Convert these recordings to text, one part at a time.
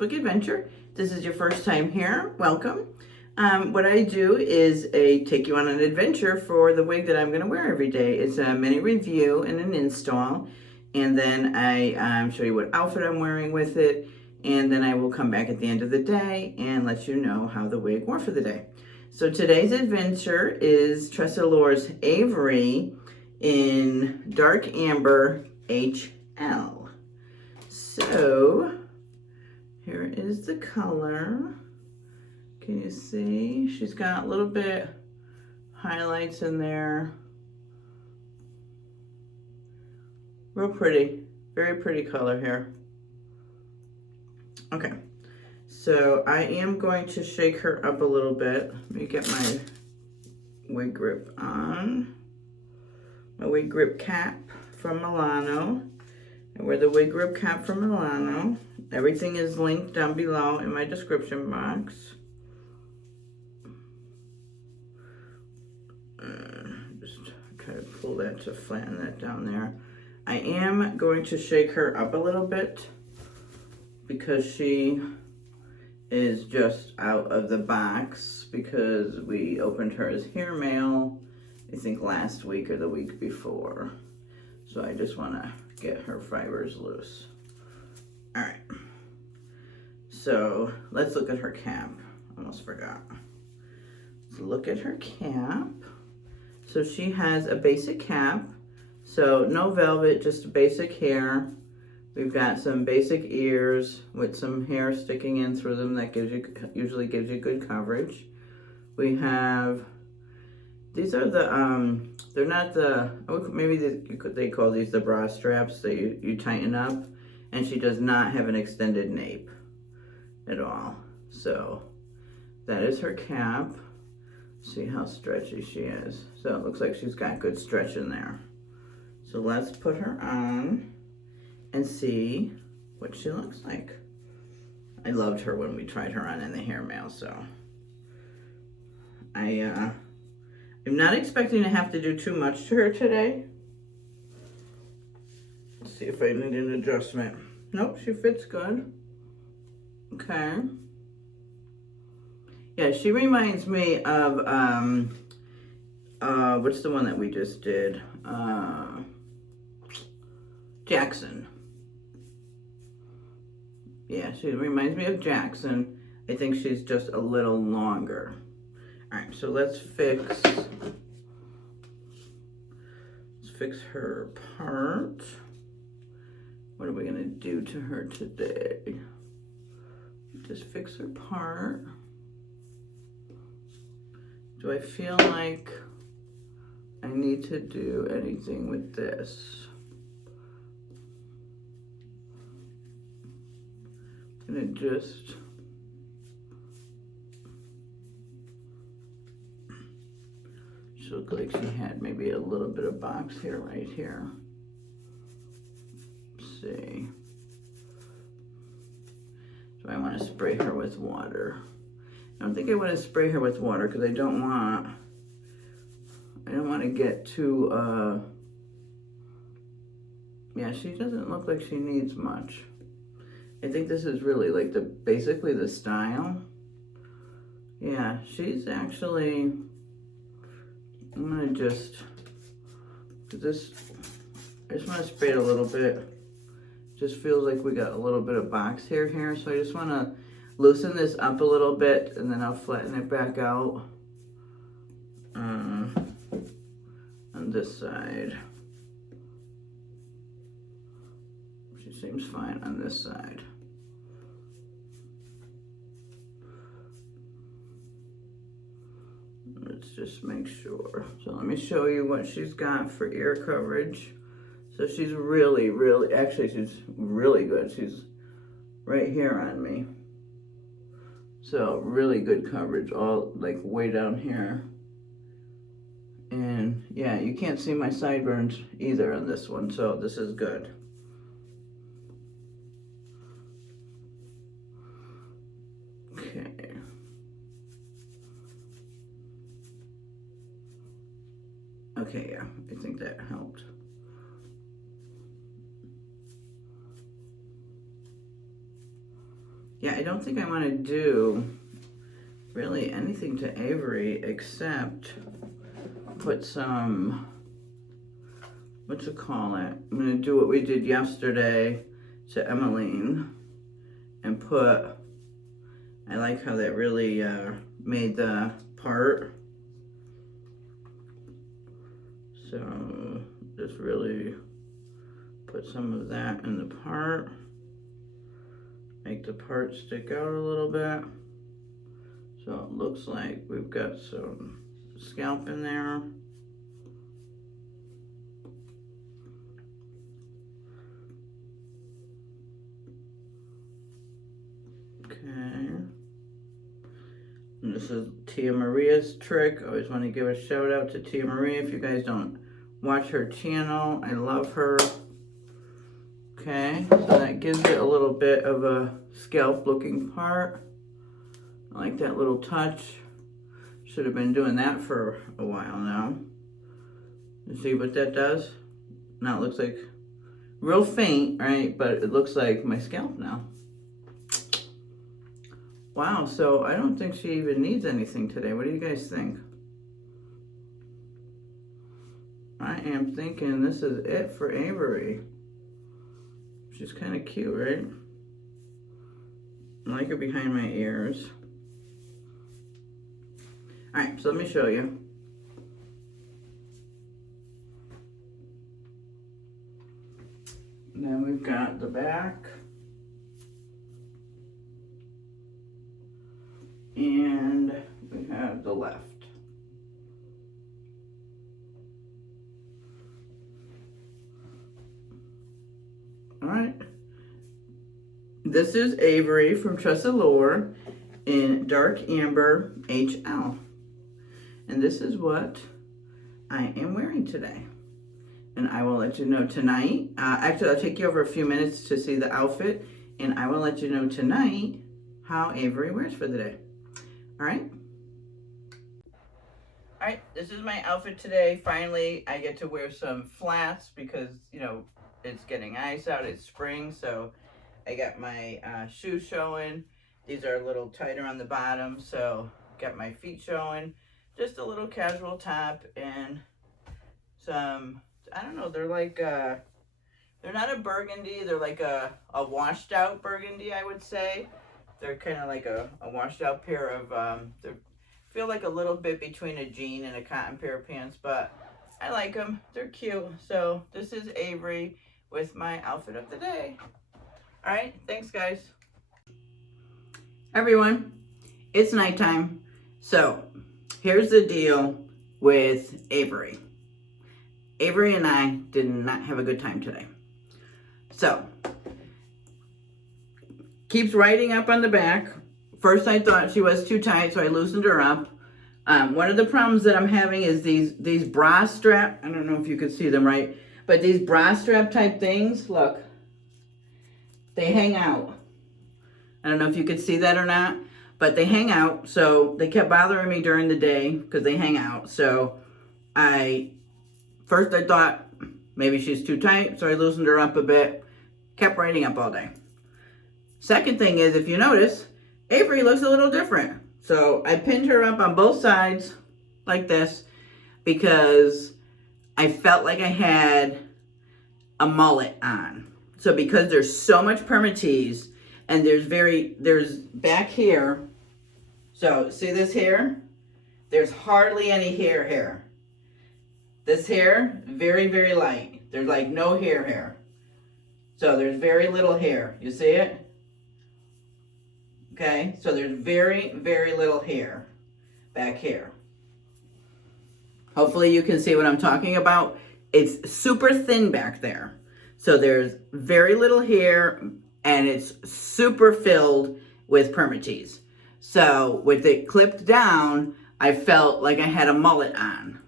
Wig Adventure. If this is your first time here, welcome. What I do is take you on an adventure for the wig that I'm going to wear every day. It's a mini review and an install, and then I show you what outfit I'm wearing with it, and then I will come back at the end of the day and let you know how the wig wore for the day. So today's adventure is TressAllure Avery in Dark Amber HL. So here is the color. Can you see? She's got a little bit highlights in there. Real pretty, very pretty color here. Okay, so I am going to shake her up a little bit. Let me get my wig grip on. My wig grip cap from Milano. I wear the wig grip cap from Milano. Everything is linked down below in my description box. Just try to pull that to flatten that down there. I am going to shake her up a little bit because she is just out of the box because we opened her as hair mail, I think last week or the week before. So I just want to get her fibers loose. All right. So let's look at her cap. Almost forgot. Let's look at her cap. So she has a basic cap. So no velvet, just a basic hair. We've got some basic ears with some hair sticking in through them that usually gives you good coverage. We have, these are the, they're not the, maybe they call these the bra straps that you tighten up, and she does not have an extended nape at all. So that is her cap. See how stretchy she is. So it looks like she's got good stretch in there. So let's put her on and see what she looks like. I loved her when we tried her on in the hair mail, so I'm not expecting to have to do too much to her today. Let's see if I need an adjustment. Nope, she fits good. Okay. Yeah, she reminds me of, what's the one that we just did? Jackson. Yeah, she reminds me of Jackson. I think she's just a little longer. All right, so let's fix her part. What are we gonna do to her today? Just fix her part. Do I feel like I need to do anything with this? I'm gonna just she looked like she had maybe a little bit of box hair right here. Let's see. Do I want to spray her with water? I don't think I want to spray her with water because I don't want to get too, yeah, she doesn't look like she needs much. I think this is really like basically the style. Yeah, she's actually, I'm gonna just, I just want to spray it a little bit. Just feels like we got a little bit of box hair here, so I just want to loosen this up a little bit, and then I'll flatten it back out on this side. She seems fine on this side. Let's just make sure. So let me show you what she's got for ear coverage. So she's really, actually she's really good. She's right here on me. So really good coverage, all like way down here. And yeah, you can't see my sideburns either on this one, so this is good. Okay. Okay, yeah, I think that helped. Yeah, I don't think I want to do really anything to Avery except put some, what you call it? I'm going to do what we did yesterday to Emmeline and put, I like how that really made the part. So just really put some of that in the part. Make the part stick out a little bit. So it looks like we've got some scalp in there. Okay. And this is Tia Maria's trick. I always want to give a shout out to Tia Maria. If you guys don't watch her channel, I love her. Okay, so that gives it a little bit of a scalp looking part. I like that little touch. Should have been doing that for a while now. You see what that does? Now it looks like real faint, right? But it looks like my scalp now. Wow, so I don't think she even needs anything today. What do you guys think? I am thinking this is it for Avery. She's kind of cute, right? I like her behind my ears. All right, so let me show you. And then we've got the back. And we have the left. All right. This is Avery from TressAllure in Dark Amber HL. And this is what I am wearing today. And I will let you know tonight. Actually, I'll take you over a few minutes to see the outfit. And I will let you know tonight how Avery wears for the day. All right. All right, this is my outfit today. Finally, I get to wear some flats because, you know, it's getting ice out, it's spring, so I got my shoes showing. These are a little tighter on the bottom, so got my feet showing. Just a little casual top and some, I don't know, they're like, they're not a burgundy, they're like a washed out burgundy, I would say. They're kind of like a washed out pair of, they feel like a little bit between a jean and a cotton pair of pants, but I like them. They're cute. So this is Avery with my outfit of the day. All right, thanks guys. Everyone, it's nighttime. So here's the deal with Avery. Avery and I did not have a good time today. So, keeps riding up on the back. First I thought she was too tight, so I loosened her up. One of the problems that I'm having is these bra strap, I don't know if you could see them right, but these bra strap type things, look, they hang out. I don't know if you could see that or not, but they hang out. So they kept bothering me during the day because they hang out. So first I thought maybe she's too tight, so I loosened her up a bit, kept riding up all day. Second thing is, if you notice, Avery looks a little different. So I pinned her up on both sides like this because I felt like I had a mullet on. So because there's so much permatease and there's back here. So see this hair? There's hardly any hair here. This hair, very, very light. There's like no hair. So there's very little hair. You see it? Okay, so there's very, very little hair back here. Hopefully you can see what I'm talking about. It's super thin back there. So there's very little hair and it's super filled with permatease. So with it clipped down, I felt like I had a mullet on.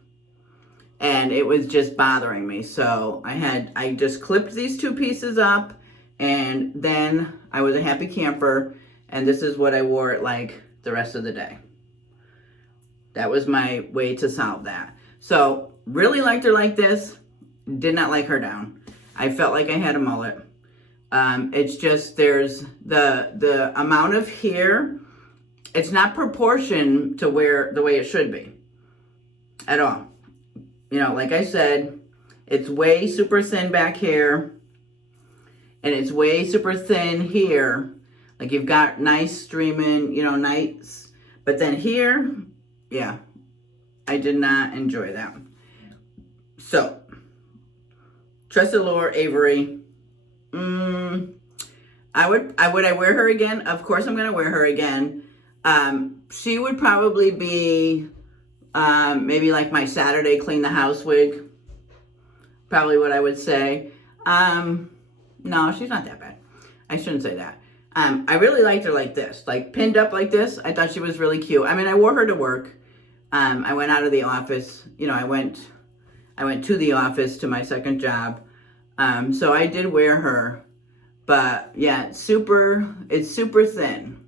And it was just bothering me. So I just clipped these two pieces up and then I was a happy camper. And this is what I wore it like the rest of the day. That was my way to solve that. So, really liked her like this. Did not like her down. I felt like I had a mullet. It's just there's the amount of hair. It's not proportioned to where the way it should be at all. You know, like I said, it's way super thin back here, and it's way super thin here. Like you've got nice streaming, you know, nice. But then here, yeah, I did not enjoy that. So, TressAllure Avery. Would I wear her again? Of course I'm gonna wear her again. She would probably be maybe like my Saturday clean the house wig. Probably what I would say. No, she's not that bad. I shouldn't say that. I really liked her like this, like pinned up like this. I thought she was really cute. I mean, I wore her to work. I went out of the office. You know, I went to the office to my second job. So I did wear her, but yeah, it's super thin.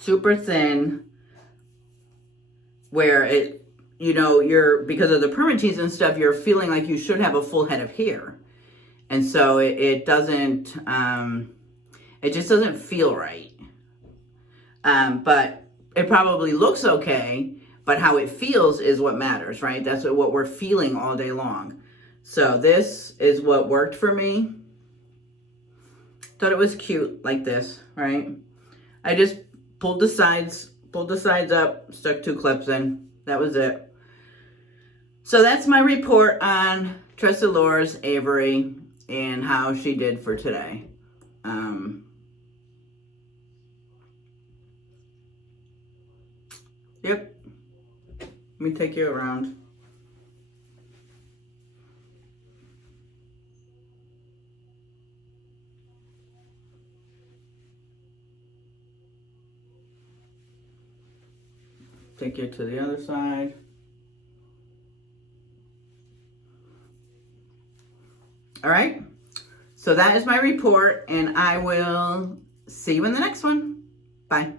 Super thin, where it, you know, because of the permatease and stuff, you're feeling like you should have a full head of hair. And so it doesn't, it just doesn't feel right. But it probably looks okay, but how it feels is what matters, right? That's what we're feeling all day long. So this is what worked for me. Thought it was cute like this, right? I just pulled the sides up, stuck 2 clips in. That was it. So that's my report on TressAllure Avery and how she did for today. Yep. Let me take you around. Take you to the other side. All right. So that is my report, and I will see you in the next one. Bye.